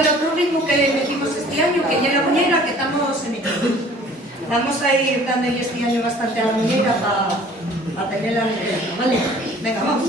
Bueno, otro ritmo que metimos este año, que ya la muñeira, que estamos en ello. Vamos a ir dando este año bastante a la muñeira para tenerla en el terreno, ¿vale? Venga, vamos.